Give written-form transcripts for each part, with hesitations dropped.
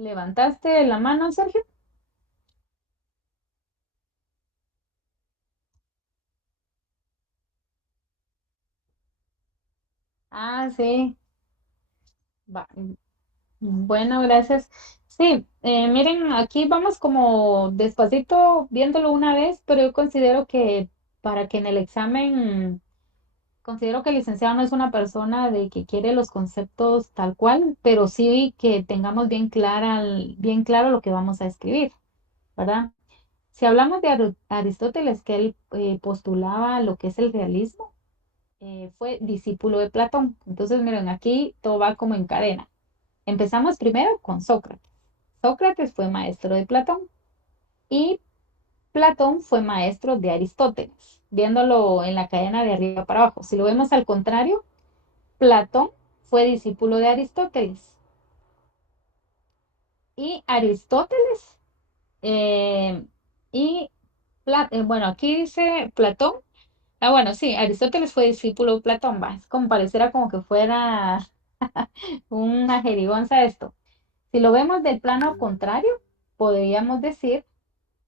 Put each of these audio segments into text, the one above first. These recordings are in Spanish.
¿Levantaste la mano, Sergio? Ah, sí. Va. Bueno, gracias. Sí, miren, aquí vamos como despacito viéndolo una vez, pero yo considero que para que en el examen, considero que el licenciado no es una persona de que quiere los conceptos tal cual, pero sí que tengamos bien claro lo que vamos a escribir, ¿verdad? Si hablamos de Aristóteles, que él postulaba lo que es el realismo, fue discípulo de Platón. Entonces, miren, aquí todo va como en cadena. Empezamos primero con Sócrates. Sócrates fue maestro de Platón y Platón fue maestro de Aristóteles, viéndolo en la cadena de arriba para abajo. Si lo vemos al contrario, Platón fue discípulo de Aristóteles y Aristóteles, eh, y bueno, aquí dice Platón. Ah, bueno, sí, Aristóteles fue discípulo de Platón, va. Es como pareciera como que fuera una jerigonza esto. Si lo vemos del plano contrario, podríamos decir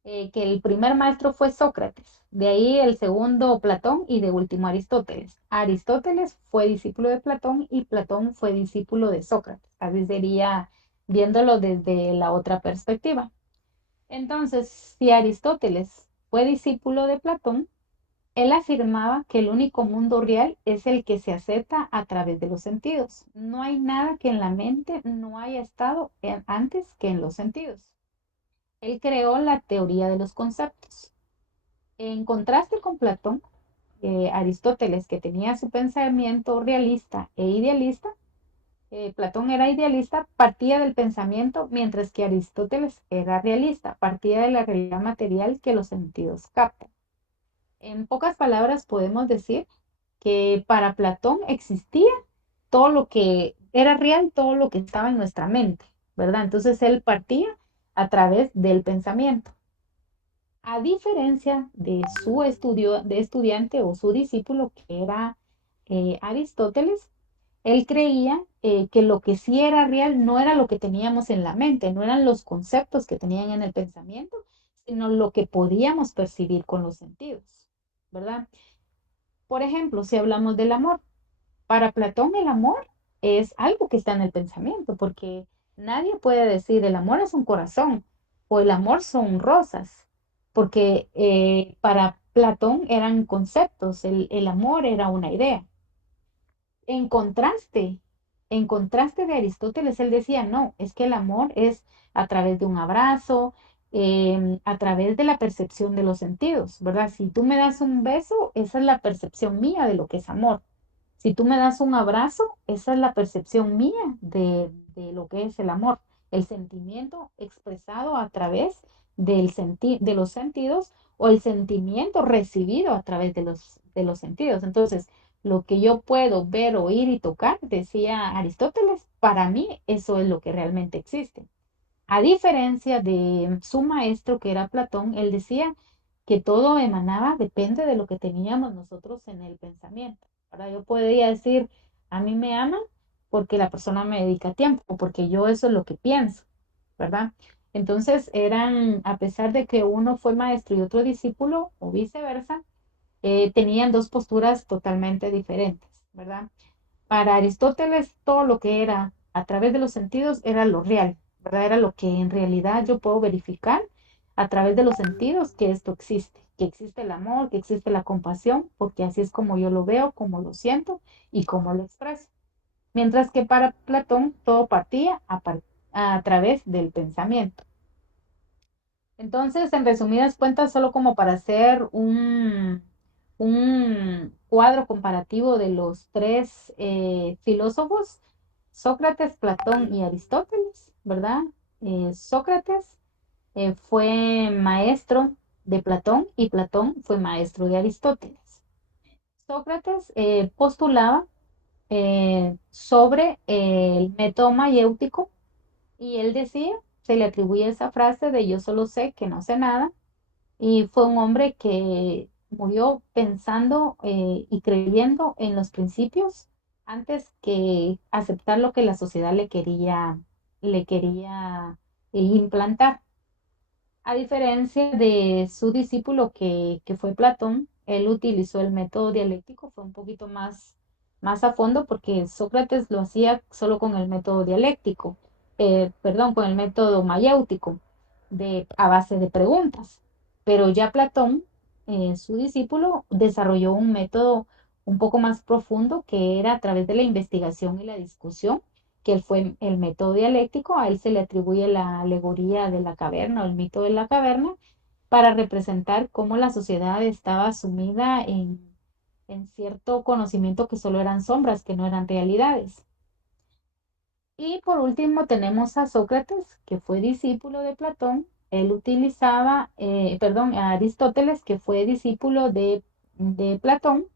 que el primer maestro fue Sócrates, de ahí el segundo Platón y de último Aristóteles. Aristóteles fue discípulo de Platón y Platón fue discípulo de Sócrates. Así sería viéndolo desde la otra perspectiva. Entonces, si Aristóteles fue discípulo de Platón, él afirmaba que el único mundo real es el que se acepta a través de los sentidos. No hay nada que en la mente no haya estado antes que en los sentidos. Él creó la teoría de los conceptos. En contraste con Platón, Aristóteles, que tenía su pensamiento realista e idealista, Platón era idealista, partía del pensamiento, mientras que Aristóteles era realista, partía de la realidad material que los sentidos captan. En pocas palabras podemos decir que para Platón existía todo lo que era real, todo lo que estaba en nuestra mente, ¿verdad? Entonces él partía a través del pensamiento. A diferencia de su de estudiante o su discípulo, que era Aristóteles, él creía que lo que sí era real no era lo que teníamos en la mente, no eran los conceptos que tenían en el pensamiento, sino lo que podíamos percibir con los sentidos, ¿verdad? Por ejemplo, si hablamos del amor, para Platón el amor es algo que está en el pensamiento, porque nadie puede decir el amor es un corazón o el amor son rosas, porque para Platón eran conceptos, el amor era una idea. En contraste, en contraste de Aristóteles, él decía, no, es que el amor es a través de un abrazo, a través de la percepción de los sentidos, ¿verdad? Si tú me das un beso, esa es la percepción mía de lo que es amor. Si tú me das un abrazo, esa es la percepción mía de lo que es el amor, el sentimiento expresado a través de los sentidos o el sentimiento recibido a través de los sentidos. Entonces, lo que yo puedo ver, oír y tocar, decía Aristóteles, para mí eso es lo que realmente existe. A diferencia de su maestro, que era Platón, él decía que todo emanaba, depende de lo que teníamos nosotros en el pensamiento. Ahora yo podría decir, a mí me aman porque la persona me dedica tiempo, porque yo eso es lo que pienso, ¿verdad? Entonces eran, a pesar de que uno fue maestro y otro discípulo, o viceversa, tenían dos posturas totalmente diferentes, ¿verdad? Para Aristóteles, todo lo que era a través de los sentidos era lo real, ¿verdad? Era lo que en realidad yo puedo verificar a través de los sentidos que esto existe, que existe el amor, que existe la compasión, porque así es como yo lo veo, como lo siento y como lo expreso. Mientras que para Platón todo partía a través del pensamiento. Entonces, en resumidas cuentas, solo como para hacer un cuadro comparativo de los tres filósofos, Sócrates, Platón y Aristóteles, ¿verdad? Sócrates fue maestro de Platón y Platón fue maestro de Aristóteles. Sócrates postulaba sobre el método mayéutico y él decía, se le atribuye esa frase de yo solo sé que no sé nada, y fue un hombre que murió pensando y creyendo en los principios antes que aceptar lo que la sociedad le quería implantar. A diferencia de su discípulo que fue Platón, él utilizó el método dialéctico, fue un poquito más a fondo porque Sócrates lo hacía solo con el método dialéctico, perdón, con el método mayéutico, a base de preguntas. Pero ya Platón, su discípulo, desarrolló un método un poco más profundo que era a través de la investigación y la discusión, que él fue el método dialéctico. A él se le atribuye la alegoría de la caverna o el mito de la caverna para representar cómo la sociedad estaba sumida en cierto conocimiento que solo eran sombras, que no eran realidades. Y por último tenemos a Sócrates, que fue discípulo de Platón. Él utilizaba, perdón, a Aristóteles, que fue discípulo de Platón,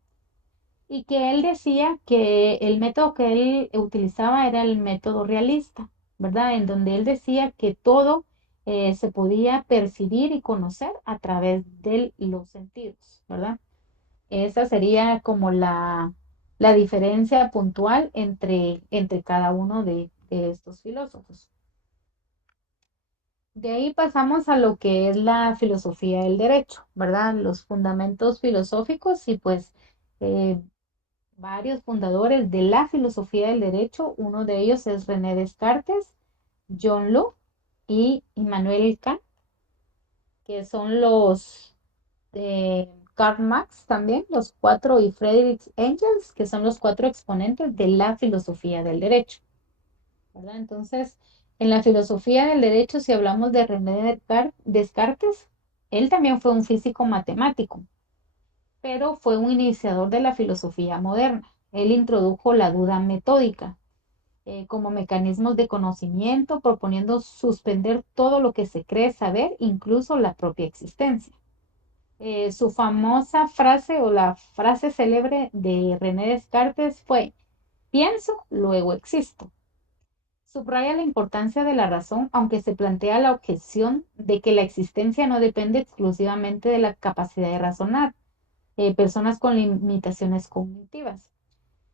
y que él decía que el método que él utilizaba era el método realista, ¿verdad? En donde él decía que todo se podía percibir y conocer a través de los sentidos, ¿verdad? Esa sería como la diferencia puntual entre cada uno de estos filósofos. De ahí pasamos a lo que es la filosofía del derecho, ¿verdad? Los fundamentos filosóficos y pues eh, varios fundadores de la filosofía del derecho. Uno de ellos es René Descartes, John Locke y Immanuel Kant, que son los Karl Marx también, los cuatro, y Friedrich Engels, que son los cuatro exponentes de la filosofía del derecho, ¿verdad? Entonces, en la filosofía del derecho, si hablamos de René Descartes, él también fue un físico matemático, pero fue un iniciador de la filosofía moderna. Él introdujo la duda metódica como mecanismos de conocimiento, proponiendo suspender todo lo que se cree saber, incluso la propia existencia. Su famosa frase o la frase célebre de René Descartes fue, pienso, luego existo. Subraya la importancia de la razón, aunque se plantea la objeción de que la existencia no depende exclusivamente de la capacidad de razonar, personas con limitaciones cognitivas.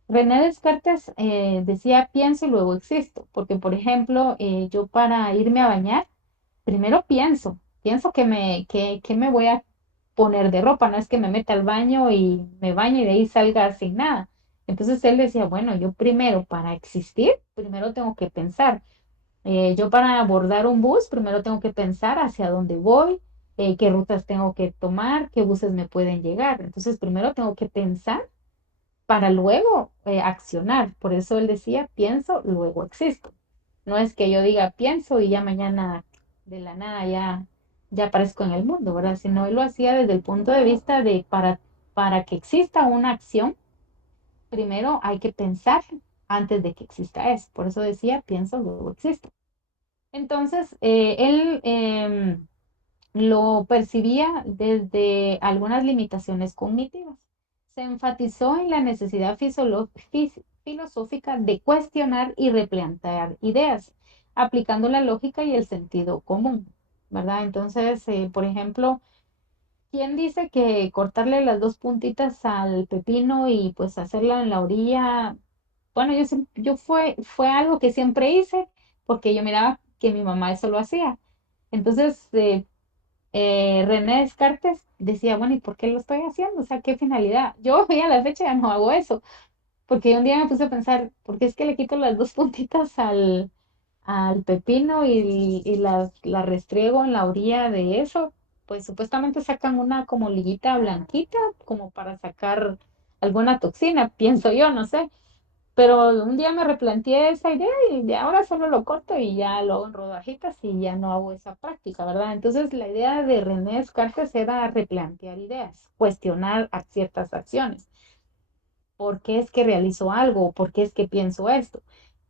René Descartes decía pienso y luego existo, porque por ejemplo, yo para irme a bañar, primero pienso que me voy a poner de ropa, no es que me meta al baño y me bañe y de ahí salga sin nada. Entonces él decía, bueno, yo primero para existir, primero tengo que pensar. Yo para abordar un bus, primero tengo que pensar hacia dónde voy, qué rutas tengo que tomar, qué buses me pueden llegar. Entonces primero tengo que pensar para luego accionar. Por eso él decía, pienso, luego existo. No es que yo diga pienso y ya mañana de la nada ya aparezco en el mundo, ¿verdad? Sino él lo hacía desde el punto de vista de para que exista una acción, primero hay que pensar antes de que exista eso. Por eso decía, pienso, luego existo. Entonces, él lo percibía desde algunas limitaciones cognitivas. Se enfatizó en la necesidad filosófica de cuestionar y replantear ideas, aplicando la lógica y el sentido común, ¿verdad? Entonces, por ejemplo, ¿quién dice que cortarle las dos puntitas al pepino y pues hacerla en la orilla? Bueno, fue algo que siempre hice porque yo miraba que mi mamá eso lo hacía. Entonces, René Descartes decía, bueno, ¿y por qué lo estoy haciendo? O sea, ¿qué finalidad? Yo hoy a la fecha ya no hago eso, porque un día me puse a pensar, ¿por qué es que le quito las dos puntitas al pepino y la restriego en la orilla de eso? Pues supuestamente sacan una como liguita blanquita, como para sacar alguna toxina, pienso yo, no sé. Pero un día me replanteé esa idea y de ahora solo lo corto y ya lo hago en rodajitas y ya no hago esa práctica, ¿verdad? Entonces la idea de René Descartes era replantear ideas, cuestionar a ciertas acciones. ¿Por qué es que realizo algo? ¿Por qué es que pienso esto?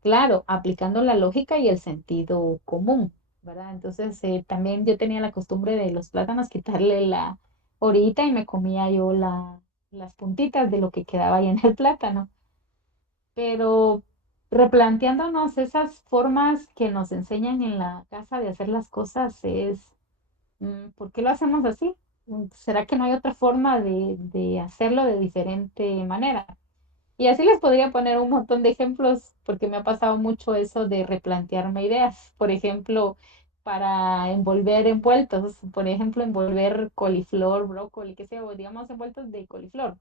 Claro, aplicando la lógica y el sentido común, ¿verdad? Entonces también yo tenía la costumbre de los plátanos quitarle la orillita y me comía yo las puntitas de lo que quedaba ahí en el plátano, pero replanteándonos esas formas que nos enseñan en la casa de hacer las cosas ¿por qué lo hacemos así? ¿Será que no hay otra forma de hacerlo de diferente manera? Y así les podría poner un montón de ejemplos porque me ha pasado mucho eso de replantearme ideas. Por ejemplo, para envolver envueltos, por ejemplo, envolver coliflor, brócoli, qué sé yo, digamos envueltos de coliflor.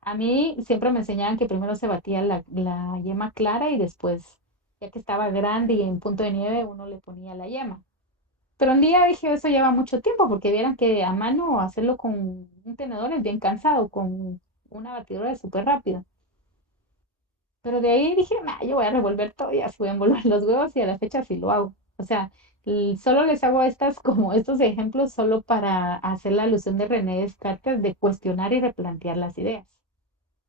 A mí siempre me enseñaban que primero se batía la yema clara y después, ya que estaba grande y en punto de nieve, uno le ponía la yema. Pero un día dije, eso lleva mucho tiempo, porque vieran que a mano hacerlo con un tenedor es bien cansado, con una batidora es súper rápido. Pero de ahí dije, nah, yo voy a revolver todo y así voy a envolver los huevos y a la fecha sí lo hago. O sea, solo les hago estas como estos ejemplos solo para hacer la alusión de René Descartes de cuestionar y replantear las ideas.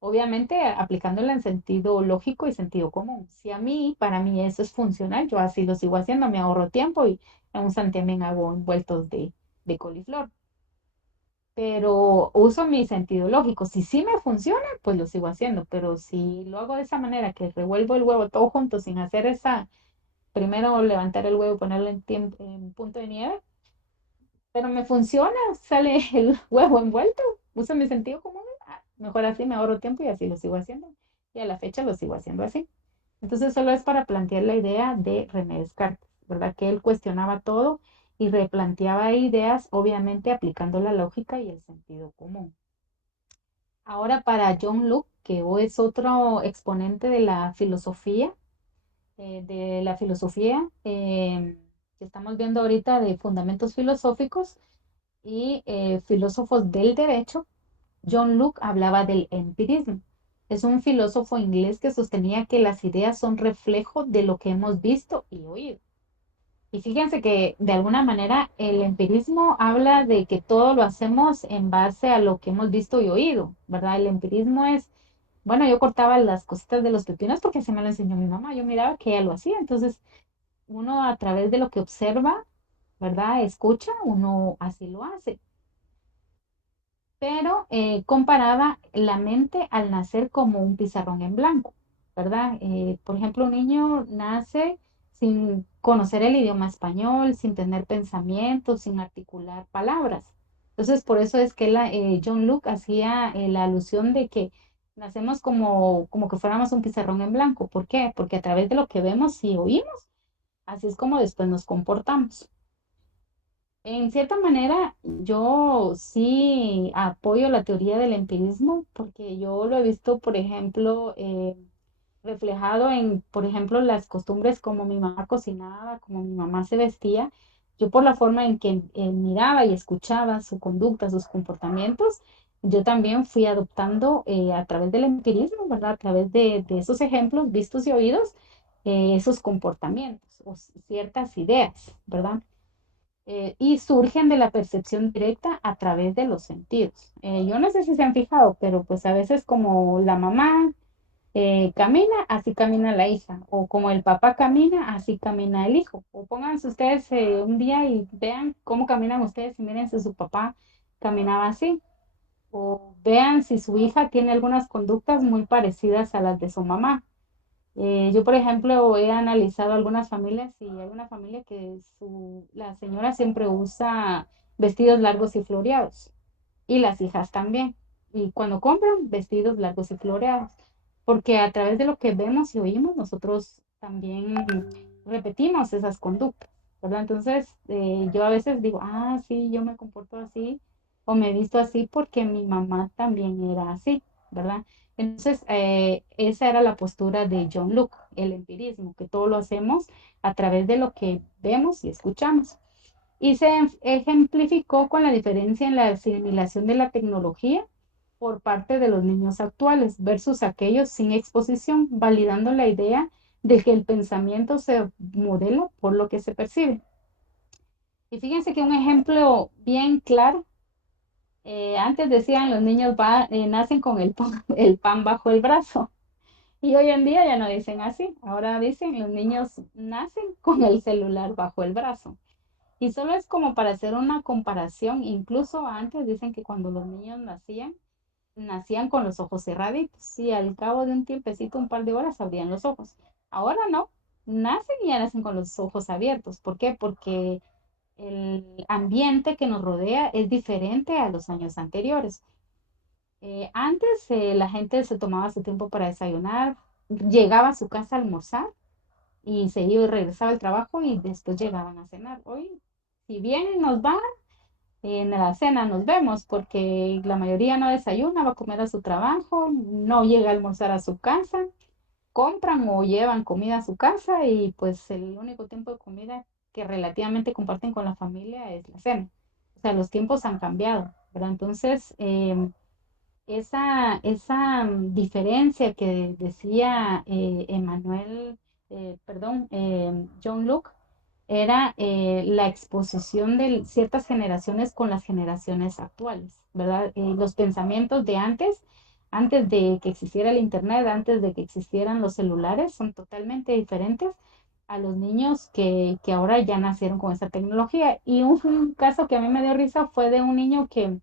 Obviamente aplicándola en sentido lógico y sentido común. Si a mí, para mí eso es funcional, yo así lo sigo haciendo, me ahorro tiempo y en un santiamén hago envueltos de coliflor. Pero uso mi sentido lógico. Si sí me funciona, pues lo sigo haciendo. Pero si lo hago de esa manera, que revuelvo el huevo todo junto sin hacer esa, primero levantar el huevo, ponerlo en punto de nieve, pero me funciona, sale el huevo envuelto, uso mi sentido común, mejor así me ahorro tiempo y así lo sigo haciendo. Y a la fecha lo sigo haciendo así. Entonces solo es para plantear la idea de René Descartes, ¿verdad? Que él cuestionaba todo y replanteaba ideas, obviamente aplicando la lógica y el sentido común. Ahora para John Locke, que hoy es otro exponente de la filosofía que estamos viendo ahorita de fundamentos filosóficos y filósofos del derecho, John Locke hablaba del empirismo. Es un filósofo inglés que sostenía que las ideas son reflejo de lo que hemos visto y oído. Y fíjense que de alguna manera el empirismo habla de que todo lo hacemos en base a lo que hemos visto y oído, ¿verdad? El empirismo es, bueno, yo cortaba las cositas de los pepinos porque se me lo enseñó mi mamá, yo miraba que ella lo hacía, entonces uno a través de lo que observa, ¿verdad? Escucha, uno así lo hace. Pero comparaba la mente al nacer como un pizarrón en blanco, ¿verdad? Por ejemplo, un niño nace sin conocer el idioma español, sin tener pensamientos, sin articular palabras. Entonces, por eso es que John Locke hacía la alusión de que nacemos como que fuéramos un pizarrón en blanco. ¿Por qué? Porque a través de lo que vemos y oímos, así es como después nos comportamos. En cierta manera, yo sí apoyo la teoría del empirismo porque yo lo he visto, por ejemplo, reflejado en, por ejemplo, las costumbres como mi mamá cocinaba, como mi mamá se vestía. Yo por la forma en que miraba y escuchaba su conducta, sus comportamientos, yo también fui adoptando a través del empirismo, ¿verdad? A través de esos ejemplos vistos y oídos, esos comportamientos o ciertas ideas, ¿verdad? Y surgen de la percepción directa a través de los sentidos. Yo no sé si se han fijado, pero pues a veces como la mamá camina, así camina la hija, o como el papá camina, así camina el hijo. O pónganse ustedes un día y vean cómo caminan ustedes y miren si su papá caminaba así. O vean si su hija tiene algunas conductas muy parecidas a las de su mamá. Yo, por ejemplo, he analizado algunas familias y hay una familia que la señora siempre usa vestidos largos y floreados y las hijas también. Y cuando compran vestidos largos y floreados, porque a través de lo que vemos y oímos, nosotros también repetimos esas conductas, ¿verdad? Entonces, yo a veces digo, ah, sí, yo me comporto así o me he visto así porque mi mamá también era así, ¿verdad? Entonces, esa era la postura de John Locke, el empirismo, que todo lo hacemos a través de lo que vemos y escuchamos. Y se ejemplificó con la diferencia en la asimilación de la tecnología por parte de los niños actuales versus aquellos sin exposición, validando la idea de que el pensamiento se modela por lo que se percibe. Y fíjense que un ejemplo bien claro, antes decían los niños nacen con el pan bajo el brazo. Y hoy en día ya no dicen así, ahora dicen los niños nacen con el celular bajo el brazo. Y solo es como para hacer una comparación, incluso antes dicen que cuando los niños nacían con los ojos cerraditos y al cabo de un tiempecito, un par de horas, abrían los ojos. Ahora no, nacen y ya nacen con los ojos abiertos. ¿Por qué? Porque el ambiente que nos rodea es diferente a los años anteriores. Antes la gente se tomaba su tiempo para desayunar, llegaba a su casa a almorzar y se iba y regresaba al trabajo y después llegaban a cenar. Hoy, si bien nos va, en la cena nos vemos porque la mayoría no desayuna, va a comer a su trabajo, no llega a almorzar a su casa, compran o llevan comida a su casa y pues el único tiempo de comida que relativamente comparten con la familia es la cena. O sea, los tiempos han cambiado, ¿verdad? Entonces, esa diferencia que decía perdón, John Luke, era la exposición de ciertas generaciones con las generaciones actuales, ¿verdad? Los pensamientos de antes, antes de que existiera el Internet, antes de que existieran los celulares, son totalmente diferentes a los niños que ahora ya nacieron con esa tecnología. Y un caso que a mí me dio risa fue de un niño que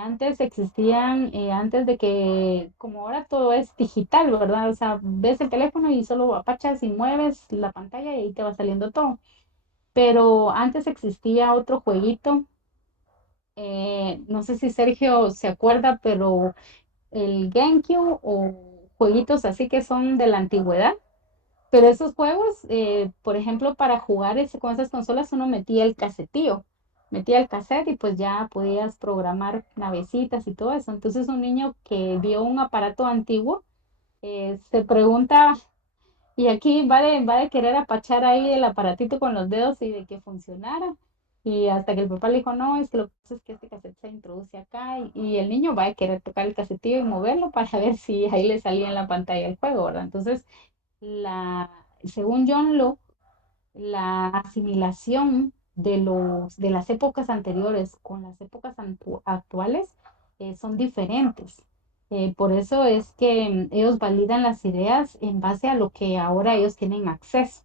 antes existían, antes de que, como ahora todo es digital, ¿verdad? O sea, ves el teléfono y solo apachas y mueves la pantalla y ahí te va saliendo todo. Pero antes existía otro jueguito, no sé si Sergio se acuerda, pero el GameCube o jueguitos así que son de la antigüedad. Pero esos juegos, por ejemplo, para jugar con esas consolas uno metía el casetío, metía el cassette y pues ya podías programar navecitas y todo eso. Entonces un niño que vio un aparato antiguo se pregunta, y aquí va de querer apachar ahí el aparatito con los dedos y de que funcionara. Y hasta que el papá le dijo, no, es que lo que pasa es que este cassette se introduce acá y el niño va a querer tocar el casetillo y moverlo para ver si ahí le salía en la pantalla el juego, ¿verdad? Entonces, según John Locke, la asimilación de las épocas anteriores con las épocas actuales son diferentes. Por eso es que ellos validan las ideas en base a lo que ahora ellos tienen acceso,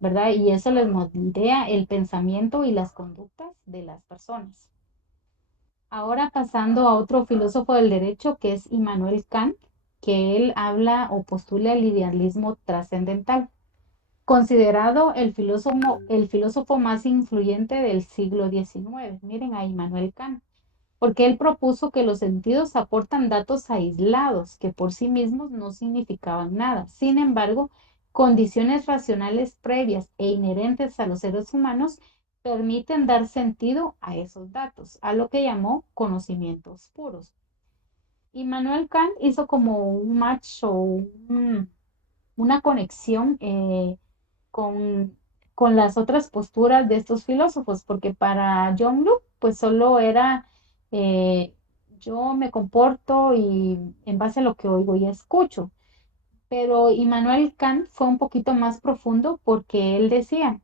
¿verdad? Y eso les moldea el pensamiento y las conductas de las personas. Ahora pasando a otro filósofo del derecho que es Immanuel Kant, que él habla o postula el idealismo trascendental, considerado el filósofo más influyente del siglo XIX. Miren a Immanuel Kant, porque él propuso que los sentidos aportan datos aislados que por sí mismos no significaban nada. Sin embargo, condiciones racionales previas e inherentes a los seres humanos permiten dar sentido a esos datos, a lo que llamó conocimientos puros. Immanuel Kant hizo como un match o una conexión con, con las otras posturas de estos filósofos, porque para John Locke, pues solo era eh, yo me comporto y en base a lo que oigo y escucho. Pero Immanuel Kant fue un poquito más profundo porque él decía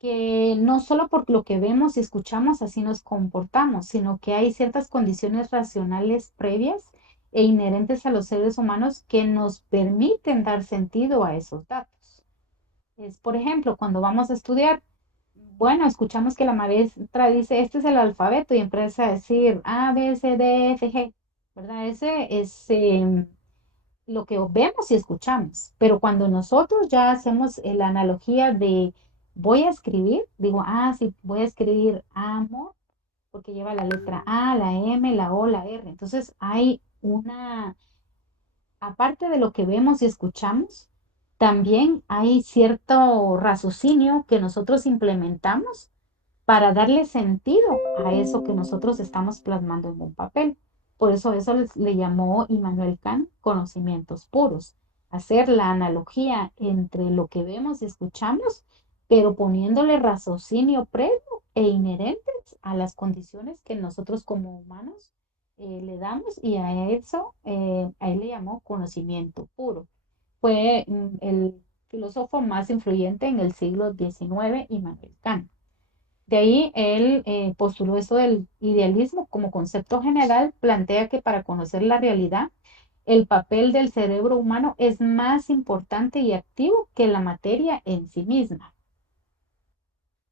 que no solo por lo que vemos y escuchamos así nos comportamos, sino que hay ciertas condiciones racionales previas e inherentes a los seres humanos que nos permiten dar sentido a esos datos. Es, por ejemplo, cuando vamos a estudiar, bueno, escuchamos que la maestra dice, este es el alfabeto y empieza a decir A, B, C, D, F, G, ¿verdad? Ese es lo que vemos y escuchamos. Pero cuando nosotros ya hacemos la analogía de voy a escribir, digo, ah, sí, voy a escribir amo, porque lleva la letra A, la M, la O, la R. Entonces hay aparte de lo que vemos y escuchamos, también hay cierto raciocinio que nosotros implementamos para darle sentido a eso que nosotros estamos plasmando en un papel. Por eso le llamó Immanuel Kant conocimientos puros, hacer la analogía entre lo que vemos y escuchamos, pero poniéndole raciocinio previo e inherentes a las condiciones que nosotros como humanos le damos y a él le llamó conocimiento puro. Fue el filósofo más influyente en el siglo XIX, Immanuel Kant. De ahí él postuló eso del idealismo como concepto general, plantea que para conocer la realidad, el papel del cerebro humano es más importante y activo que la materia en sí misma.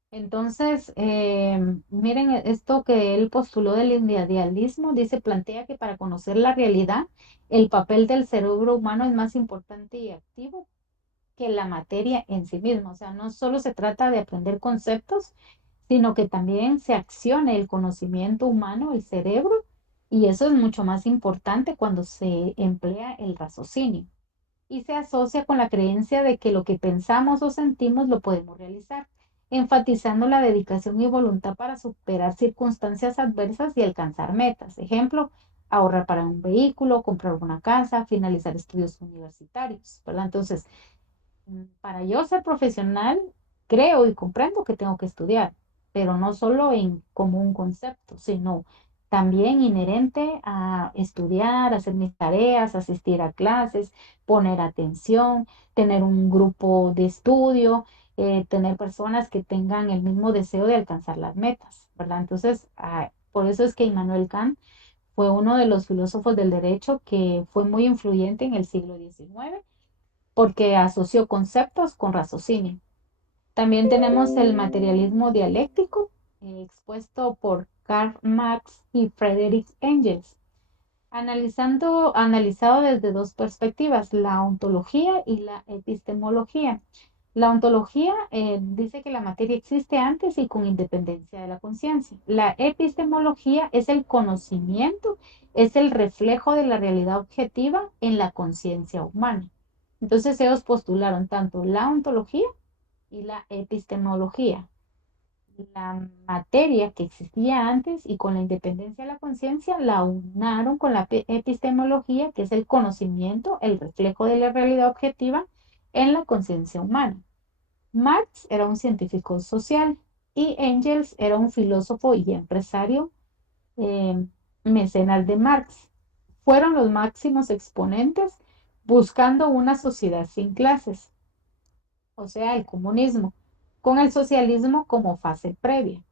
Entonces, miren esto que él postuló del idealismo, dice, plantea que para conocer la realidad, el papel del cerebro humano es más importante y activo que la materia en sí misma. O sea, no solo se trata de aprender conceptos, sino que también se accione el conocimiento humano, el cerebro, y eso es mucho más importante cuando se emplea el raciocinio. y se asocia con la creencia de que lo que pensamos o sentimos lo podemos realizar, enfatizando la dedicación y voluntad para superar circunstancias adversas y alcanzar metas. Ejemplo, ahorrar para un vehículo, comprar una casa, finalizar estudios universitarios, ¿verdad? Entonces, para yo ser profesional, creo y comprendo que tengo que estudiar, pero no solo como un concepto, sino también inherente a estudiar, hacer mis tareas, asistir a clases, poner atención, tener un grupo de estudio, tener personas que tengan el mismo deseo de alcanzar las metas, ¿verdad? Entonces, por eso es que Immanuel Kant fue uno de los filósofos del derecho que fue muy influyente en el siglo XIX porque asoció conceptos con raciocinio. También tenemos el materialismo dialéctico, expuesto por Karl Marx y Friedrich Engels, analizado desde dos perspectivas, la ontología y la epistemología. La ontología dice que la materia existe antes y con independencia de la conciencia. La epistemología es el conocimiento, es el reflejo de la realidad objetiva en la conciencia humana. Entonces ellos postularon tanto la ontología y la epistemología. La materia que existía antes y con la independencia de la conciencia la unaron con la epistemología, que es el conocimiento, el reflejo de la realidad objetiva en la conciencia humana. Marx era un científico social y Engels era un filósofo y empresario, eh, mecenas de Marx. Fueron los máximos exponentes buscando una sociedad sin clases, o sea, el comunismo, con el socialismo como fase previa.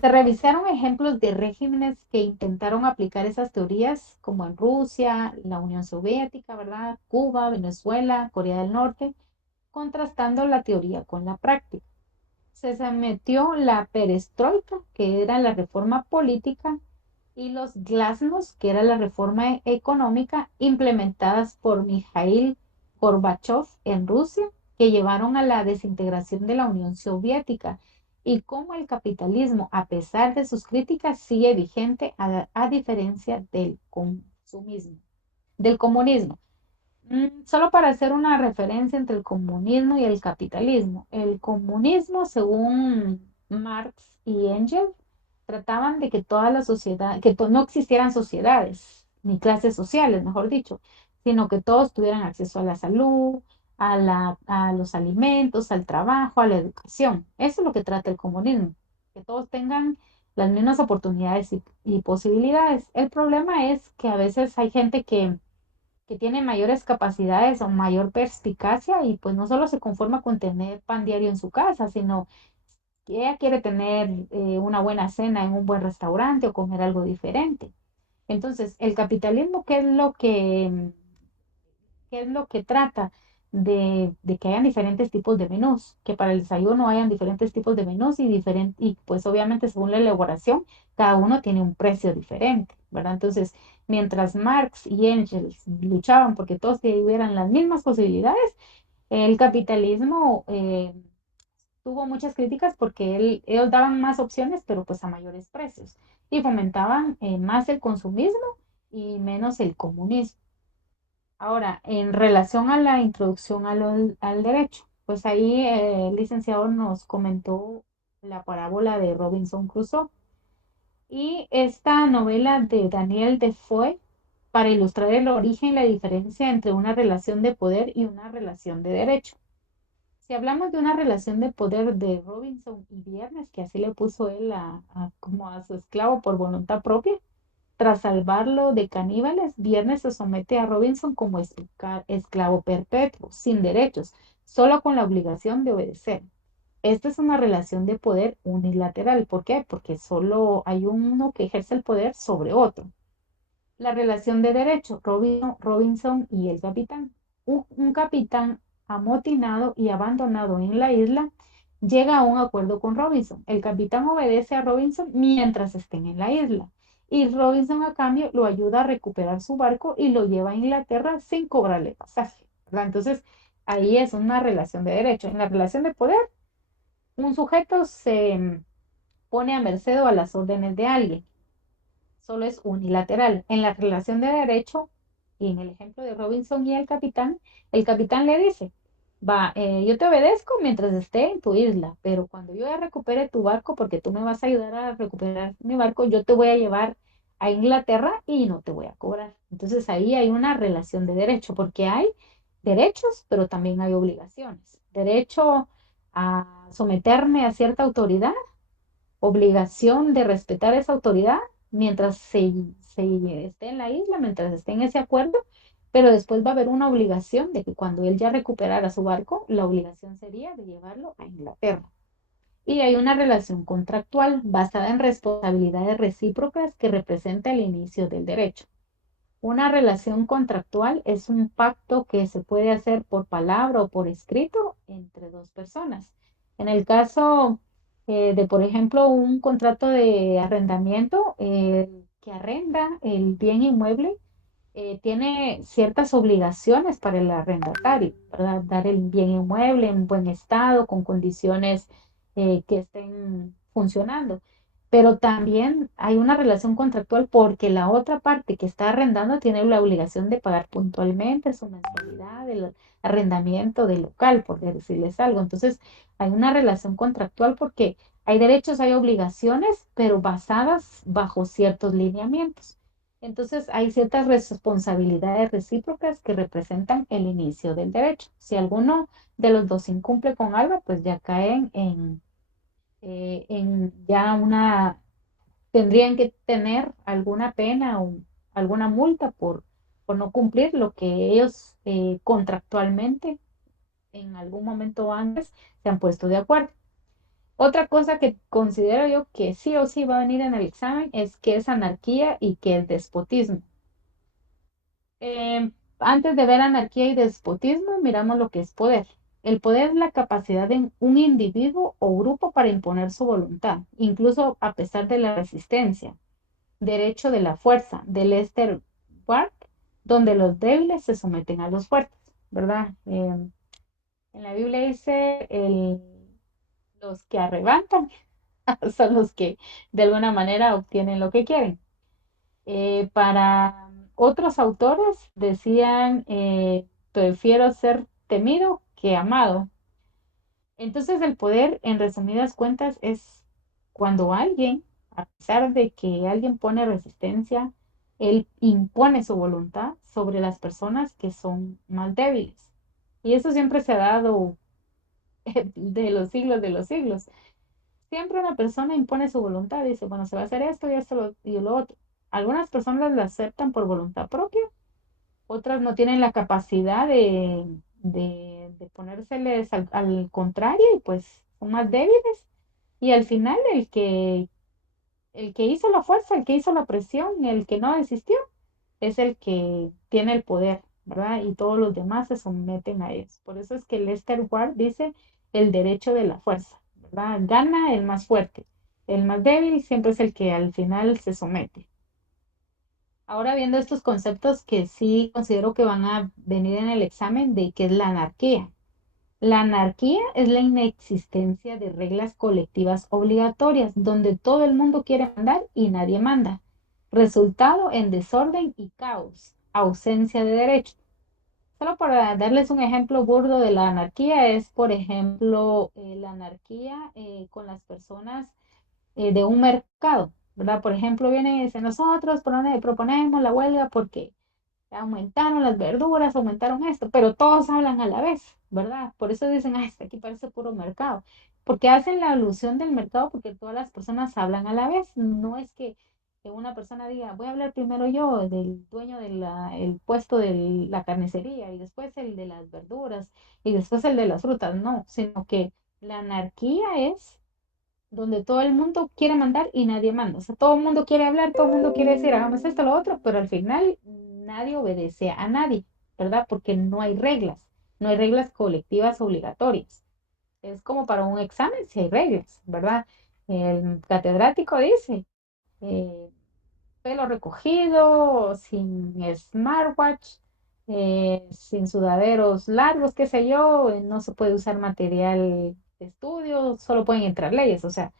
Se revisaron ejemplos de regímenes que intentaron aplicar esas teorías, como en Rusia, la Unión Soviética, ¿verdad? Cuba, Venezuela, Corea del Norte, contrastando la teoría con la práctica. Se sometió la perestroika, que era la reforma política, y los glasnost, que era la reforma económica, implementadas por Mikhail Gorbachev en Rusia, que llevaron a la desintegración de la Unión Soviética, y cómo el capitalismo, a pesar de sus críticas, sigue vigente a diferencia del consumismo, del comunismo. Solo para hacer una referencia entre el comunismo y el capitalismo. El comunismo, según Marx y Engels, trataban de que toda la sociedad, no existieran sociedades, ni clases sociales, mejor dicho, sino que todos tuvieran acceso a la salud, a los alimentos, al trabajo, a la educación. Eso es lo que trata el comunismo, que todos tengan las mismas oportunidades y posibilidades. El problema es que a veces hay gente que tiene mayores capacidades o mayor perspicacia y pues no solo se conforma con tener pan diario en su casa, sino que ella quiere tener una buena cena en un buen restaurante o comer algo diferente. Entonces, el capitalismo, qué es lo que trata? De que hayan diferentes tipos de menús, que para el desayuno hayan diferentes tipos de menús y pues obviamente según la elaboración, cada uno tiene un precio diferente, ¿verdad? Entonces, mientras Marx y Engels luchaban porque todos tuvieran las mismas posibilidades, el capitalismo tuvo muchas críticas porque ellos daban más opciones, pero pues a mayores precios, y fomentaban más el consumismo y menos el comunismo. Ahora, en relación a la introducción al derecho, pues ahí el licenciado nos comentó la parábola de Robinson Crusoe y esta novela de Daniel Defoe para ilustrar el origen y la diferencia entre una relación de poder y una relación de derecho. Si hablamos de una relación de poder de Robinson y Viernes, que así le puso él como a su esclavo por voluntad propia, tras salvarlo de caníbales, Viernes se somete a Robinson como esclavo perpetuo, sin derechos, solo con la obligación de obedecer. Esta es una relación de poder unilateral. ¿Por qué? Porque solo hay uno que ejerce el poder sobre otro. La relación de derecho, Robinson y el capitán. Un capitán amotinado y abandonado en la isla llega a un acuerdo con Robinson. El capitán obedece a Robinson mientras estén en la isla y Robinson a cambio lo ayuda a recuperar su barco y lo lleva a Inglaterra sin cobrarle pasaje, ¿verdad? Entonces ahí es una relación de derecho. En la relación de poder, un sujeto se pone a merced o a las órdenes de alguien, solo es unilateral. En la relación de derecho, Y en el ejemplo de Robinson y el capitán le dice, va, yo te obedezco mientras esté en tu isla, pero cuando yo ya recupere tu barco, porque tú me vas a ayudar a recuperar mi barco, yo te voy a llevar a Inglaterra y no te voy a cobrar. Entonces ahí hay una relación de derecho, porque hay derechos, pero también hay obligaciones. Derecho a someterme a cierta autoridad, obligación de respetar esa autoridad mientras se esté en la isla, mientras esté en ese acuerdo, pero después va a haber una obligación de que cuando él ya recuperara su barco, la obligación sería de llevarlo a Inglaterra. Y hay una relación contractual basada en responsabilidades recíprocas que representa el inicio del derecho. Una relación contractual es un pacto que se puede hacer por palabra o por escrito entre dos personas. En el caso de, por ejemplo, un contrato de arrendamiento, que arrenda el bien inmueble, tiene ciertas obligaciones para el arrendatario, ¿verdad? Dar el bien inmueble en buen estado, con condiciones que estén funcionando. Pero también hay una relación contractual porque la otra parte que está arrendando tiene la obligación de pagar puntualmente su mensualidad del arrendamiento del local, por decirles algo. Entonces, hay una relación contractual porque hay derechos, hay obligaciones, pero basadas bajo ciertos lineamientos. Entonces, hay ciertas responsabilidades recíprocas que representan el inicio del derecho. Si alguno de los dos incumple con algo, pues ya caen en ya una, tendrían que tener alguna pena o alguna multa por no cumplir lo que ellos contractualmente en algún momento antes se han puesto de acuerdo. Otra cosa que considero yo que sí o sí va a venir en el examen es qué es anarquía y qué es despotismo. Eh, Antes de ver anarquía y despotismo, miramos lo que es poder. El poder es la capacidad de un individuo o grupo para imponer su voluntad, incluso a pesar de la resistencia. Derecho de la fuerza, de Lester Ward, donde los débiles se someten a los fuertes, ¿verdad? En la Biblia dice, los que arrebatan son los que de alguna manera obtienen lo que quieren. Para otros autores decían, prefiero ser temido que amado. Entonces el poder, en resumidas cuentas, es cuando alguien, a pesar de que alguien pone resistencia, él impone su voluntad sobre las personas que son más débiles. Y eso siempre se ha dado de los siglos de los siglos. Siempre una persona impone su voluntad, dice, bueno, se va a hacer esto y esto y lo otro. Algunas personas lo aceptan por voluntad propia, otras no tienen la capacidad de ponérseles al contrario y pues son más débiles. Y al final el que hizo la fuerza, el que hizo la presión, el que no desistió, es el que tiene el poder, ¿verdad? Y todos los demás se someten a ellos. Por eso es que Lester Ward dice el derecho de la fuerza, ¿verdad? Gana el más fuerte. El más débil siempre es el que al final se somete. Ahora viendo estos conceptos que sí considero que van a venir en el examen de qué es la anarquía. La anarquía es la inexistencia de reglas colectivas obligatorias, donde todo el mundo quiere mandar y nadie manda. Resultado en desorden y caos, ausencia de derechos. Solo para darles un ejemplo burdo de la anarquía es, por ejemplo, la anarquía con las personas de un mercado, ¿verdad? Por ejemplo, vienen y dicen, nosotros proponemos la huelga porque aumentaron las verduras, aumentaron esto, pero todos hablan a la vez, ¿verdad? Por eso dicen, ah, este aquí parece puro mercado, porque hacen la alusión del mercado porque todas las personas hablan a la vez, no es que una persona diga, voy a hablar primero yo del dueño del el puesto de la carnicería y después el de las verduras y después el de las frutas, no, sino que la anarquía es donde todo el mundo quiere mandar y nadie manda. O sea, todo el mundo quiere hablar, todo el mundo quiere decir, hagamos esto, lo otro, pero al final nadie obedece a nadie, ¿verdad? Porque no hay reglas colectivas obligatorias. Es como para un examen si hay reglas, ¿verdad? El catedrático dice, eh, pelo recogido, sin smartwatch, sin sudaderos largos, qué sé yo, no se puede usar material de estudio, solo pueden entrar leyes, o sea,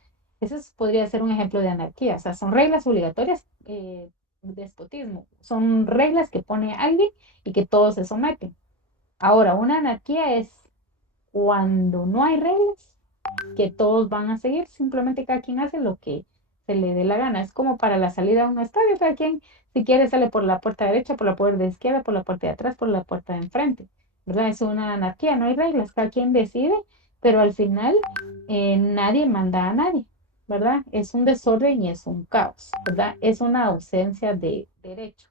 podría ser un ejemplo de anarquía, o sea, son reglas obligatorias despotismo. Son reglas que pone alguien y que todos se someten. Ahora, una anarquía es cuando no hay reglas que todos van a seguir, simplemente cada quien hace lo que se le dé la gana. Es como para la salida a un estadio, cada quien si quiere sale por la puerta derecha, por la puerta de izquierda, por la puerta de atrás, por la puerta de enfrente, ¿verdad? Es una anarquía, no hay reglas, cada quien decide, pero al final nadie manda a nadie, ¿verdad? Es un desorden y es un caos, ¿verdad? Es una ausencia de derecho.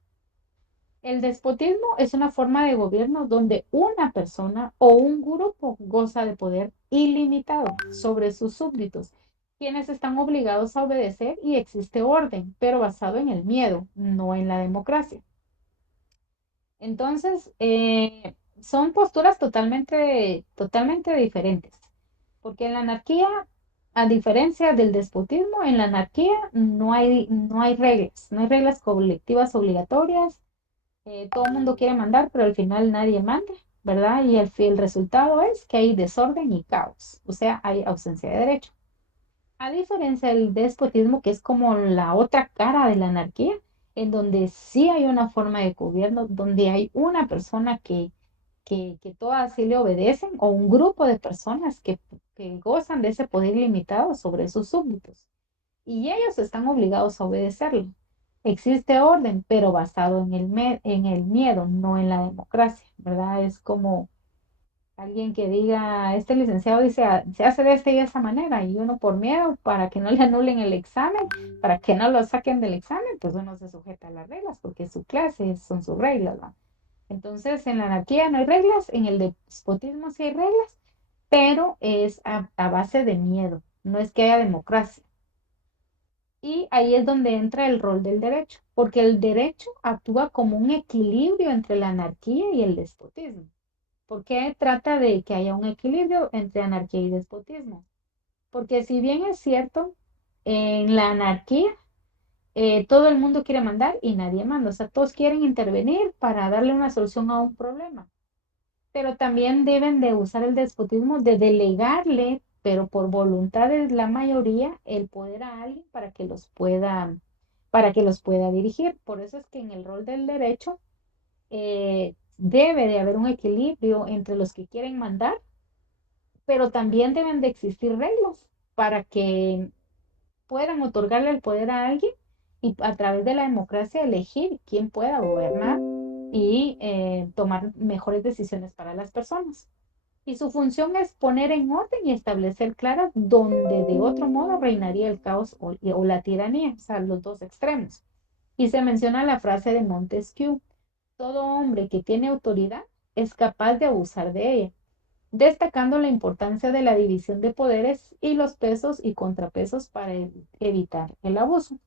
El despotismo es una forma de gobierno donde una persona o un grupo goza de poder ilimitado sobre sus súbditos, quienes están obligados a obedecer y existe orden, pero basado en el miedo, no en la democracia. Entonces, son posturas totalmente diferentes, porque en la anarquía, a diferencia del despotismo, en la anarquía no hay reglas colectivas obligatorias, todo el mundo quiere mandar, pero al final nadie manda, ¿verdad? Y el resultado es que hay desorden y caos, o sea, hay ausencia de derecho. A diferencia del despotismo, que es como la otra cara de la anarquía, en donde sí hay una forma de gobierno, donde hay una persona que todas sí le obedecen, o un grupo de personas que gozan de ese poder limitado sobre sus súbditos y ellos están obligados a obedecerlo. Existe orden, pero basado en el miedo, no en la democracia, ¿verdad? Es como alguien que diga, este licenciado dice, se hace de esta y de esa manera, y uno por miedo, para que no le anulen el examen, para que no lo saquen del examen, pues uno se sujeta a las reglas, porque es su clase, son sus reglas, ¿va? Entonces, en la anarquía no hay reglas, en el despotismo sí hay reglas, pero es a base de miedo, no es que haya democracia. Y ahí es donde entra el rol del derecho, porque el derecho actúa como un equilibrio entre la anarquía y el despotismo. ¿Por qué trata de que haya un equilibrio entre anarquía y despotismo? Porque si bien es cierto, en la anarquía todo el mundo quiere mandar y nadie manda, o sea, todos quieren intervenir para darle una solución a un problema, pero también deben de usar el despotismo de delegarle, pero por voluntad de la mayoría, el poder a alguien para que los pueda dirigir. Por eso es que en el rol del derecho debe de haber un equilibrio entre los que quieren mandar, pero también deben de existir reglas para que puedan otorgarle el poder a alguien y a través de la democracia elegir quién pueda gobernar y tomar mejores decisiones para las personas. Y su función es poner en orden y establecer claras donde de otro modo reinaría el caos o la tiranía, o sea, los dos extremos. Y se menciona la frase de Montesquieu: todo hombre que tiene autoridad es capaz de abusar de ella, destacando la importancia de la división de poderes y los pesos y contrapesos para evitar el abuso.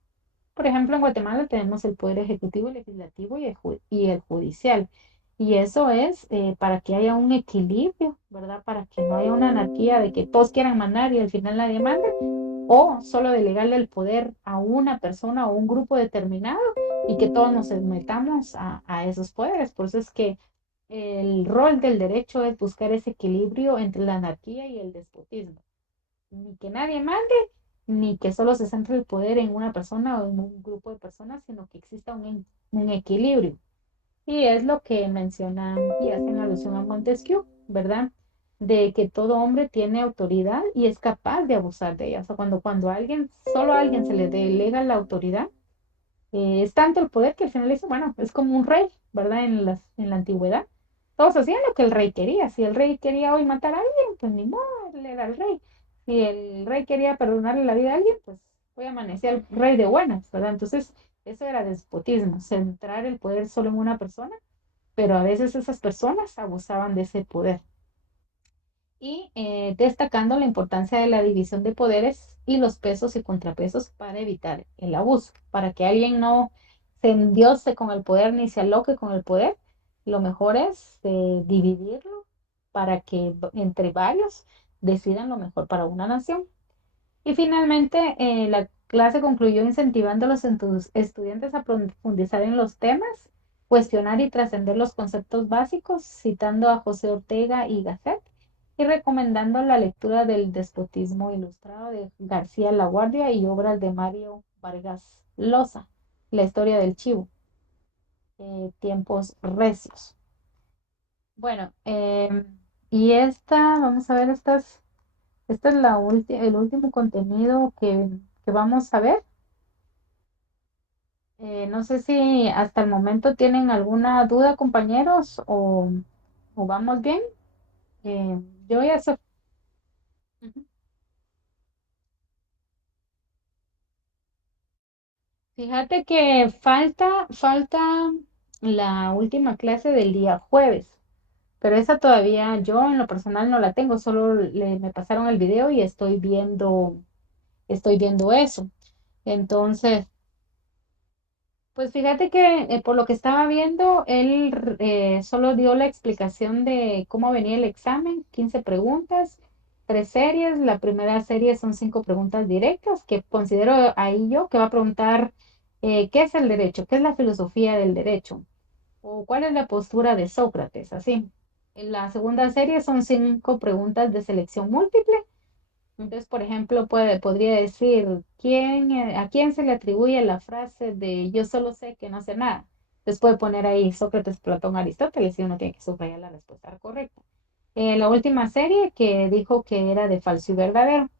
Por ejemplo, en Guatemala tenemos el poder ejecutivo, el legislativo y el judicial. Y eso es para que haya un equilibrio, ¿verdad? Para que no haya una anarquía de que todos quieran mandar y al final nadie manda, o solo delegarle el poder a una persona o un grupo determinado y que todos nos metamos a esos poderes. Por eso es que el rol del derecho es buscar ese equilibrio entre la anarquía y el despotismo. Ni que nadie mande, ni que solo se centre el poder en una persona o en un grupo de personas, sino que exista un equilibrio. Y es lo que mencionan y hacen alusión a Montesquieu, ¿verdad? De que todo hombre tiene autoridad y es capaz de abusar de ella. O sea, cuando solo a alguien se le delega la autoridad, es tanto el poder que al final dice, bueno, es como un rey, ¿verdad? En la antigüedad. Todos hacían lo que el rey quería. Si el rey quería hoy matar a alguien, pues ni modo, él era el rey. Si el rey quería perdonarle la vida a alguien, pues hoy amanecía el rey de buenas, ¿verdad? Entonces, eso era despotismo, centrar el poder solo en una persona, pero a veces esas personas abusaban de ese poder. Y destacando la importancia de la división de poderes y los pesos y contrapesos para evitar el abuso, para que alguien no se endiose con el poder ni se aloque con el poder. Lo mejor es dividirlo para que entre varios decidan lo mejor para una nación. Y finalmente, la clase concluyó incentivando a los estudiantes a profundizar en los temas, cuestionar y trascender los conceptos básicos, citando a José Ortega y Gasset, y recomendando la lectura del Despotismo Ilustrado de García Laguardia y obras de Mario Vargas Llosa. la historia del chivo, tiempos recios. Bueno, y esta, vamos a ver, esta es el último contenido que vamos a ver. No sé si hasta el momento tienen alguna duda, compañeros, o vamos bien. Yo ya sé. Ujú. Fíjate que falta la última clase del día jueves, pero esa todavía yo en lo personal no la tengo, solo me pasaron el video y estoy viendo eso. Entonces, pues fíjate que por lo que estaba viendo, él solo dio la explicación de cómo venía el examen, 15 preguntas, tres series. La primera serie son 5 preguntas directas que considero ahí yo que va a preguntar qué es el derecho, qué es la filosofía del derecho o cuál es la postura de Sócrates, así. En la segunda serie son 5 preguntas de selección múltiple. Entonces, por ejemplo, podría decir, ¿a quién se le atribuye la frase de yo solo sé que no sé nada? Entonces puede poner ahí Sócrates, Platón, Aristóteles y uno tiene que subrayar la respuesta correcta. La última serie que dijo que era de falso y verdadero,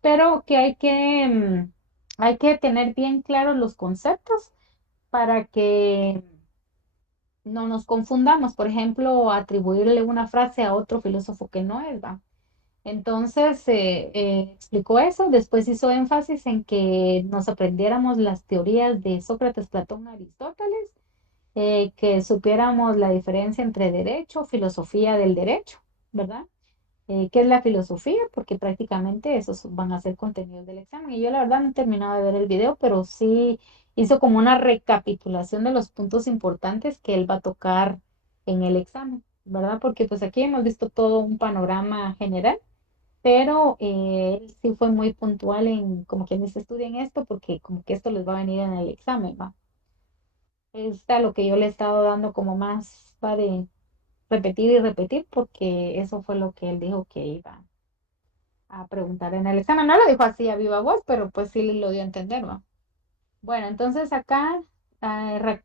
pero que hay que tener bien claros los conceptos para que no nos confundamos. Por ejemplo, atribuirle una frase a otro filósofo que no es, ¿va? Entonces, explicó eso, después hizo énfasis en que nos aprendiéramos las teorías de Sócrates, Platón, Aristóteles, que supiéramos la diferencia entre derecho, filosofía del derecho, ¿verdad? ¿Qué es la filosofía? Porque prácticamente esos van a ser contenidos del examen. Y yo la verdad no he terminado de ver el video, pero sí hizo como una recapitulación de los puntos importantes que él va a tocar en el examen, ¿verdad? Porque pues aquí hemos visto todo un panorama general, pero él sí fue muy puntual en, como quien dice, estudien esto porque como que esto les va a venir en el examen, ¿va? Es a lo que yo le he estado dando como más, va de repetir y repetir porque eso fue lo que él dijo que iba a preguntar en el examen. No lo dijo así a viva voz, pero pues sí lo dio a entender, ¿va? Bueno, entonces acá,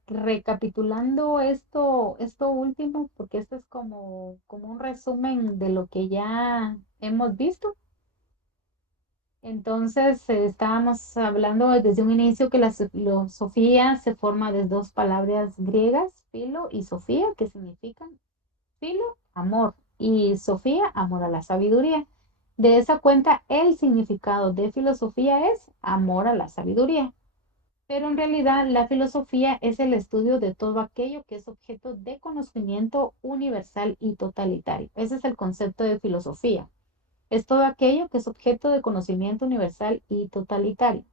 recapitulando esto último, porque esto es como un resumen de lo que ya hemos visto. Entonces, estábamos hablando desde un inicio que la filosofía se forma de dos palabras griegas, filo y sofía, que significan filo, amor, y sofía, amor a la sabiduría. De esa cuenta, el significado de filosofía es amor a la sabiduría. Pero en realidad, la filosofía es el estudio de todo aquello que es objeto de conocimiento universal y totalitario. Ese es el concepto de filosofía. Es todo aquello que es objeto de conocimiento universal y totalitario.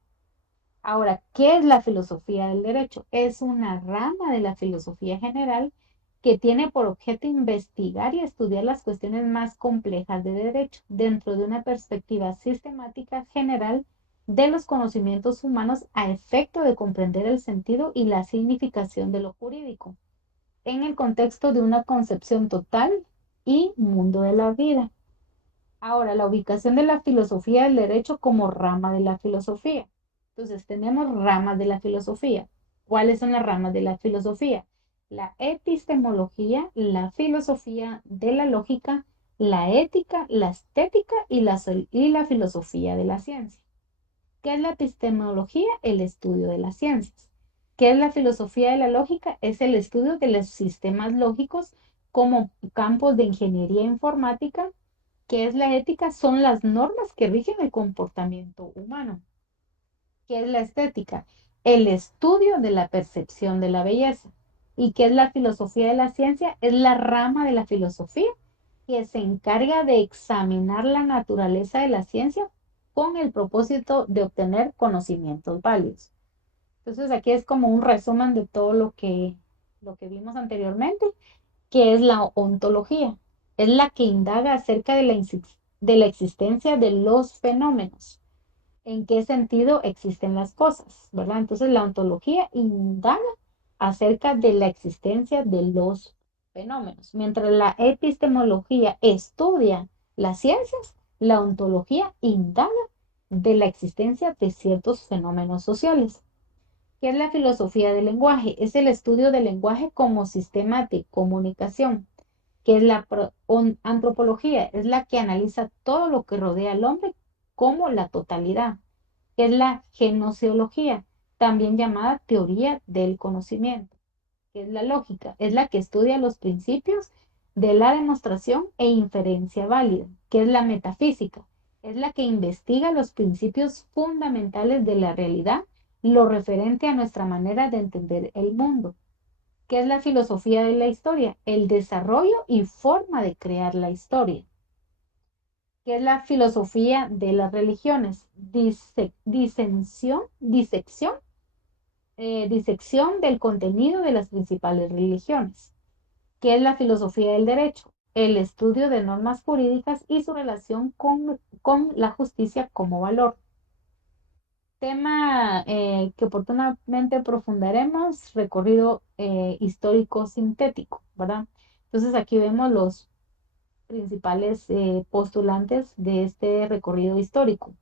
Ahora, ¿qué es la filosofía del derecho? Es una rama de la filosofía general que tiene por objeto investigar y estudiar las cuestiones más complejas de derecho dentro de una perspectiva sistemática general de los conocimientos humanos a efecto de comprender el sentido y la significación de lo jurídico en el contexto de una concepción total y mundo de la vida. Ahora, la ubicación de la filosofía del derecho como rama de la filosofía. Entonces, tenemos ramas de la filosofía. ¿Cuáles son las ramas de la filosofía? La epistemología, la filosofía de la lógica, la ética, la estética y la filosofía de la ciencia. ¿Qué es la epistemología? El estudio de las ciencias. ¿Qué es la filosofía de la lógica? Es el estudio de los sistemas lógicos como campos de ingeniería informática. ¿Qué es la ética? Son las normas que rigen el comportamiento humano. ¿Qué es la estética? El estudio de la percepción de la belleza. ¿Y qué es la filosofía de la ciencia? Es la rama de la filosofía que se encarga de examinar la naturaleza de la ciencia con el propósito de obtener conocimientos válidos. Entonces aquí es como un resumen de todo lo que vimos anteriormente, que es la ontología. Es la que indaga acerca de la existencia de los fenómenos. ¿En qué sentido existen las cosas? ¿Verdad? Entonces la ontología indaga acerca de la existencia de los fenómenos. Mientras la epistemología estudia las ciencias, la ontología indaga de la existencia de ciertos fenómenos sociales. ¿Qué es la filosofía del lenguaje? Es el estudio del lenguaje como sistema de comunicación. ¿Qué es la antropología? Es la que analiza todo lo que rodea al hombre como la totalidad. ¿Qué es la genociología? También llamada teoría del conocimiento. ¿Qué es la lógica? Es la que estudia los principios de la demostración e inferencia válida. ¿Qué es la metafísica? Es la que investiga los principios fundamentales de la realidad, lo referente a nuestra manera de entender el mundo. ¿Qué es la filosofía de la historia? El desarrollo y forma de crear la historia. ¿Qué es la filosofía de las religiones? Disección del contenido de las principales religiones. ¿Qué es la filosofía del derecho? El estudio de normas jurídicas y su relación con la justicia como valor. Tema que oportunamente profundaremos, recorrido histórico sintético, ¿verdad? Entonces aquí vemos los principales postulantes de este recorrido histórico.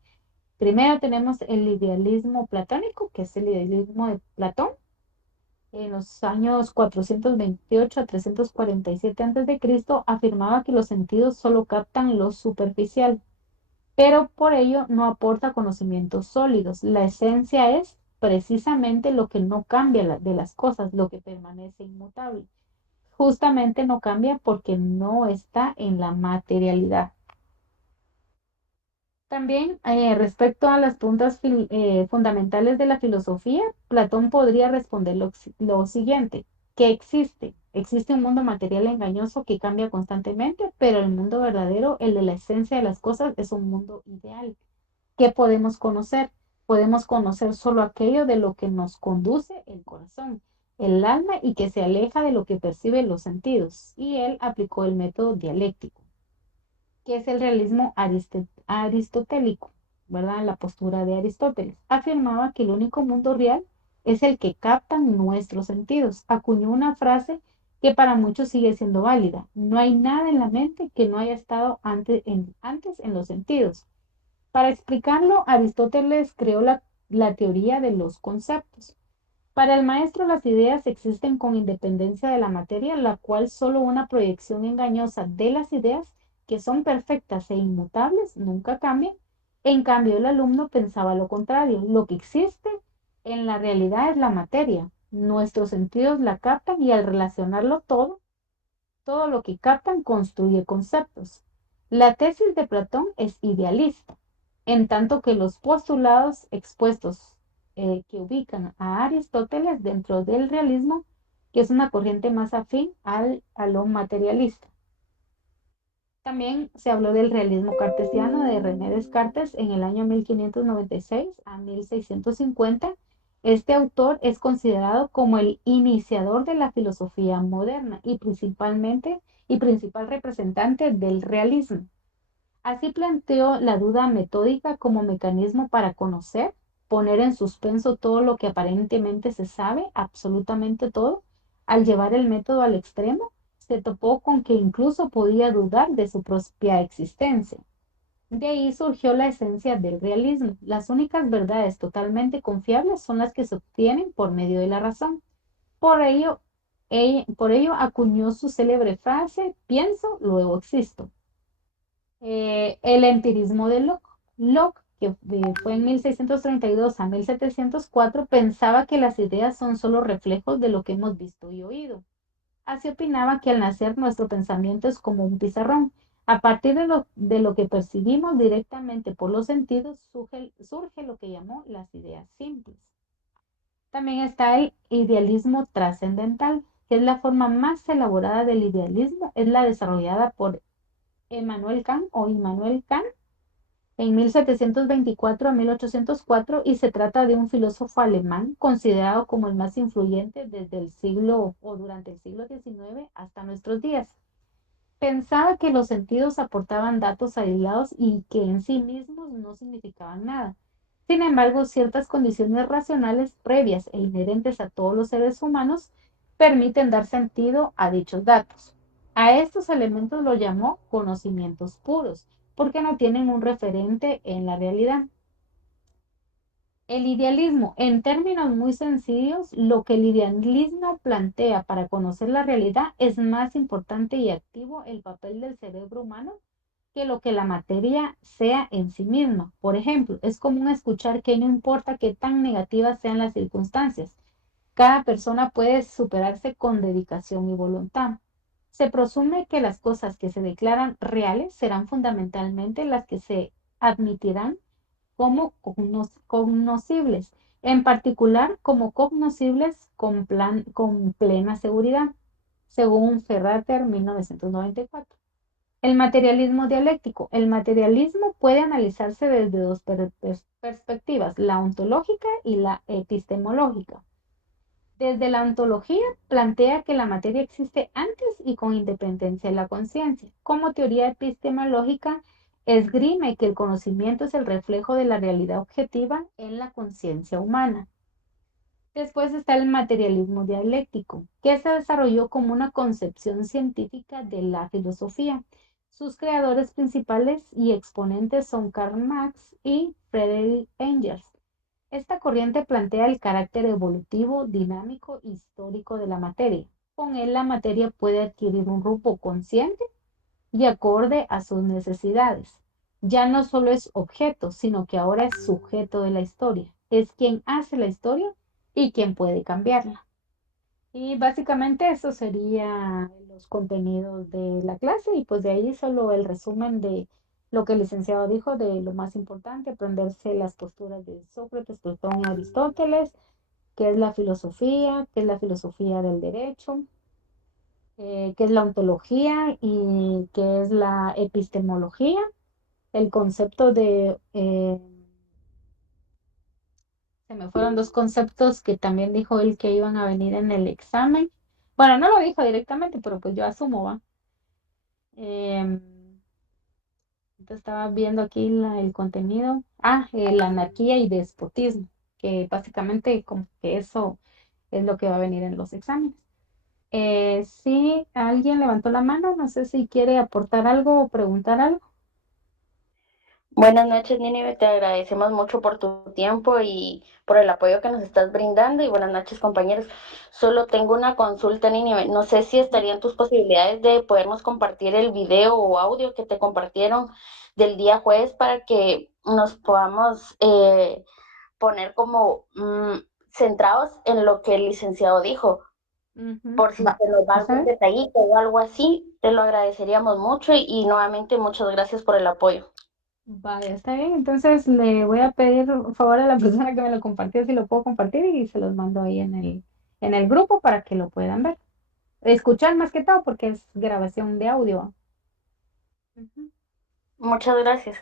Primero tenemos el idealismo platónico, que es el idealismo de Platón. En los años 428 a 347 a.C., afirmaba que los sentidos solo captan lo superficial, pero por ello no aporta conocimientos sólidos. La esencia es precisamente lo que no cambia de las cosas, lo que permanece inmutable. Justamente no cambia porque no está en la materialidad. También respecto a las preguntas fundamentales de la filosofía, Platón podría responder lo siguiente: ¿qué existe? Existe un mundo material engañoso que cambia constantemente, pero el mundo verdadero, el de la esencia de las cosas, es un mundo ideal. ¿Qué podemos conocer? Podemos conocer solo aquello de lo que nos conduce el corazón, el alma y que se aleja de lo que perciben los sentidos. Y él aplicó el método dialéctico, que es el realismo aristotélico, ¿verdad? La postura de Aristóteles. Afirmaba que el único mundo real es el que captan nuestros sentidos. Acuñó una frase que para muchos sigue siendo válida: no hay nada en la mente que no haya estado antes en los sentidos. Para explicarlo, Aristóteles creó la teoría de los conceptos. Para el maestro, las ideas existen con independencia de la materia, la cual solo una proyección engañosa de las ideas, que son perfectas e inmutables, nunca cambian. En cambio, el alumno pensaba lo contrario: lo que existe en la realidad es la materia. Nuestros sentidos la captan y al relacionarlo todo lo que captan construye conceptos. La tesis de Platón es idealista, en tanto que los postulados expuestos que ubican a Aristóteles dentro del realismo, que es una corriente más afín a lo materialista. También se habló del realismo cartesiano de René Descartes en el año 1596 a 1650. Este autor es considerado como el iniciador de la filosofía moderna y principal representante del realismo. Así planteó la duda metódica como mecanismo para conocer, poner en suspenso todo lo que aparentemente se sabe, absolutamente todo. Al llevar el método al extremo, se topó con que incluso podía dudar de su propia existencia. De ahí surgió la esencia del realismo. Las únicas verdades totalmente confiables son las que se obtienen por medio de la razón. Por ello, por ello acuñó su célebre frase: pienso, luego existo. El empirismo de Locke. Locke, que fue en 1632 a 1704, pensaba que las ideas son solo reflejos de lo que hemos visto y oído. Así opinaba que al nacer nuestro pensamiento es como un pizarrón. A partir de lo que percibimos directamente por los sentidos, surge lo que llamó las ideas simples. También está el idealismo trascendental, que es la forma más elaborada del idealismo, es la desarrollada por Immanuel Kant en 1724 a 1804, y se trata de un filósofo alemán considerado como el más influyente desde el siglo o durante el siglo XIX hasta nuestros días. Pensaba que los sentidos aportaban datos aislados y que en sí mismos no significaban nada. Sin embargo, ciertas condiciones racionales previas e inherentes a todos los seres humanos permiten dar sentido a dichos datos. A estos elementos los llamó conocimientos puros, porque no tienen un referente en la realidad. El idealismo, en términos muy sencillos, lo que el idealismo plantea para conocer la realidad es más importante y activo el papel del cerebro humano que lo que la materia sea en sí misma. Por ejemplo, es común escuchar que no importa qué tan negativas sean las circunstancias, cada persona puede superarse con dedicación y voluntad. Se presume que las cosas que se declaran reales serán fundamentalmente las que se admitirán como cognoscibles, en particular como cognoscibles con plena seguridad, según Ferrater 1994. El materialismo dialéctico. El materialismo puede analizarse desde dos perspectivas, la ontológica y la epistemológica. Desde la ontología plantea que la materia existe antes y con independencia de la conciencia. Como teoría epistemológica, esgrime que el conocimiento es el reflejo de la realidad objetiva en la conciencia humana. Después está el materialismo dialéctico, que se desarrolló como una concepción científica de la filosofía. Sus creadores principales y exponentes son Karl Marx y Friedrich Engels. Esta corriente plantea el carácter evolutivo, dinámico e histórico de la materia. Con él la materia puede adquirir un rumbo consciente y acorde a sus necesidades. Ya no solo es objeto, sino que ahora es sujeto de la historia. Es quien hace la historia y quien puede cambiarla. Y básicamente eso sería los contenidos de la clase y pues de ahí solo el resumen de lo que el licenciado dijo de lo más importante, aprenderse las posturas de Sócrates, Platón y Aristóteles, qué es la filosofía del derecho, qué es la ontología y qué es la epistemología, el concepto de se me fueron dos conceptos que también dijo él que iban a venir en el examen. Bueno, no lo dijo directamente, pero pues yo asumo, va. Em, Entonces estaba viendo aquí el contenido. Ah, la anarquía y despotismo, que básicamente como que eso es lo que va a venir en los exámenes. Sí, alguien levantó la mano, no sé si quiere aportar algo o preguntar algo. Buenas noches, Nínive. Te agradecemos mucho por tu tiempo y por el apoyo que nos estás brindando. Y buenas noches, compañeros. Solo tengo una consulta, Nínive. No sé si estarían tus posibilidades de podernos compartir el video o audio que te compartieron del día jueves para que nos podamos poner como centrados en lo que el licenciado dijo. Ujú. Por si Va, se nos va ¿está algún bien? detallito o algo así, te lo agradeceríamos mucho y nuevamente muchas gracias por el apoyo. Vale, está bien. Entonces le voy a pedir por favor a la persona que me lo compartió si lo puedo compartir y se los mando ahí en el grupo para que lo puedan ver. Escuchar más que todo porque es grabación de audio. Ujú. Muchas gracias.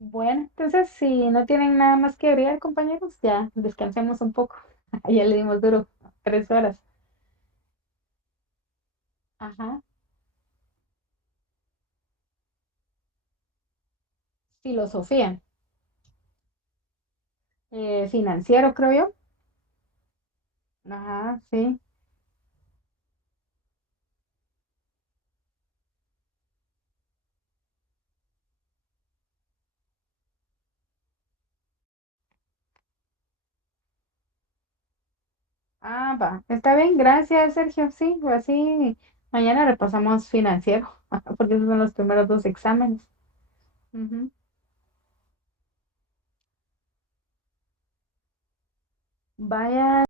Bueno, entonces si no tienen nada más que agregar, compañeros, ya descansemos un poco. Ya le dimos duro, 3 horas. Ajá. Filosofía. Financiero, creo yo. Ajá, sí. Ah, va. Está bien, gracias, Sergio. Sí, pues así mañana repasamos financiero, porque esos son los primeros dos exámenes. Ujú. Vaya.